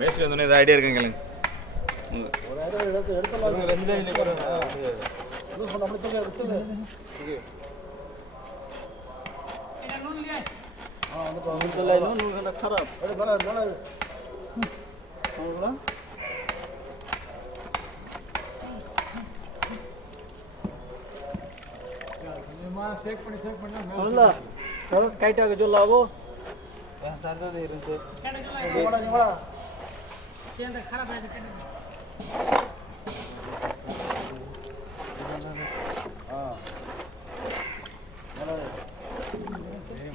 மேஸ்திரி வந்தோடனே ஏதாவது ஐடியா இருக்குங்க கேளுங்க. ஒரு ஐடியா எடுத்துலாம் கைட் ஆக சொல்லாவோ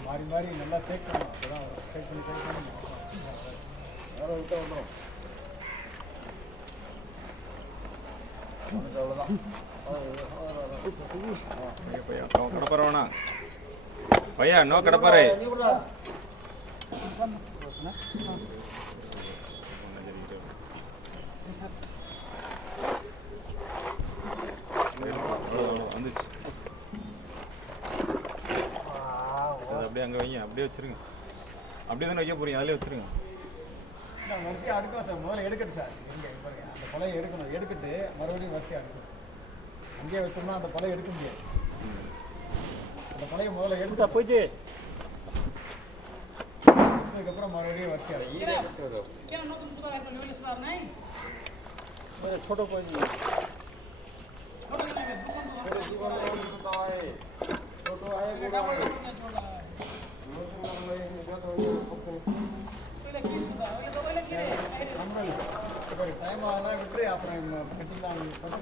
மாறி மாறி நல்லா சேக் பண்ணணும். சேக் பண்ணி விட்டா வந்துடும். அவ்வளோதான். பையா கடப்பாரவனா பையா நோ கடப்பாரு. வந்துச்சு. அப்படியே அங்கே வைங்க, அப்படியே வச்சிருங்க. அப்படியே தானே வைக்க போறீங்க, அதிலே வச்சிருங்க. வரிசையாக அடுக்கும் சார். முதல்ல எடுக்கட்டு சார். எங்கே பாருங்க, அந்த கொலையை எடுக்கணும். எடுத்துட்டு மறுபடியும் வரிசையாக அடுக்கணும். அங்கேயே வச்சோம்னா அந்த கொலையை எடுக்க முடியாது. அந்த கொலையை முதல்ல எடுத்தா போயிட்டு அதுக்கப்புறம் மறுபடியும் வரிசையாக छोटो कोई नहीं छोटो आए டைம் ஆனால் விட்டு அப்புறம் கட்டிக்கலாம்.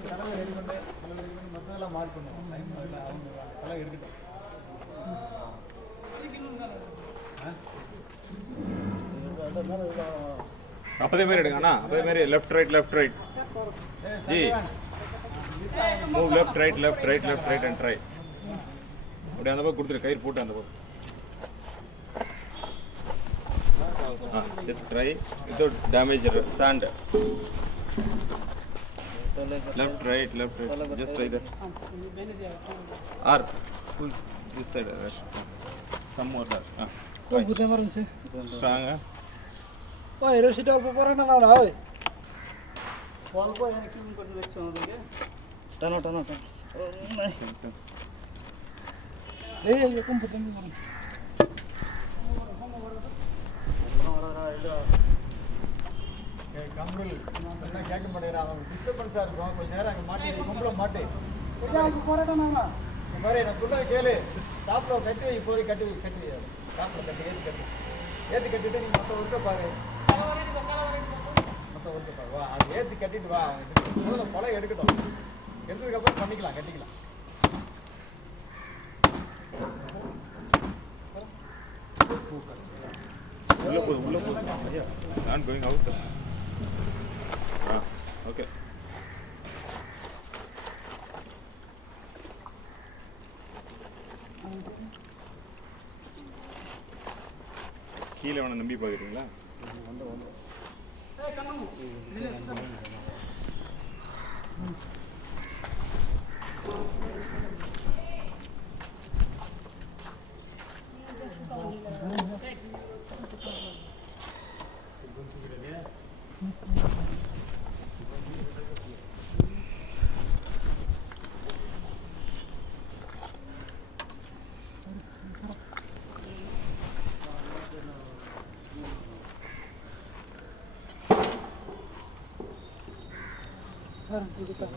கலவை ரெடி பண்ணி மற்றதெல்லாம் மார்க் பண்ணுவோம். டைம் அவங்க கலவை எடுக்கட்டும். அப்பதே மாதிரி எடுங்க அண்ணா. அப்பதே மாதிரி left right G move left right and try. அப்படியே அந்த பக்கம் கொடுத்துரு, கயிறு போட்டு அந்த பக்கம். Just try without damage sand. Left, right. Just try that. Or pull this side. Some more there. Oh, good number sir. Strong. Oh, erosion of power na na hoy. Wall ko yan kim ko selection hoge. Tano. Ye kom putang mo. Compel என்ன கேட்க மாட்டேங்கிறான். அவன் டிஸ்டர்பன்ஸாக இருக்கும். கொஞ்சம் நேரம் அங்கே மாட்டி கம்பளம் மாட்டி மாதிரி நான் சொல்ல கேளு. டாப்பில் கட்டி வை. போய் கட்டி டாப்பில் ஏற்றி கட்டிட்டு நீங்கள் மொத்த ஒர்க்கை பாரு. வா அது ஏற்றி கட்டிட்டு வா. முதல்ல கொலை எடுக்கட்டும். எடுத்ததுக்கப்புறம் கட்டிக்கலாம். உள்ள போகுது. நான் கோயிங் அவுட். ஓகே. கீழே வேணா நம்பி பார்க்குறீங்களா? Ahora sí que está.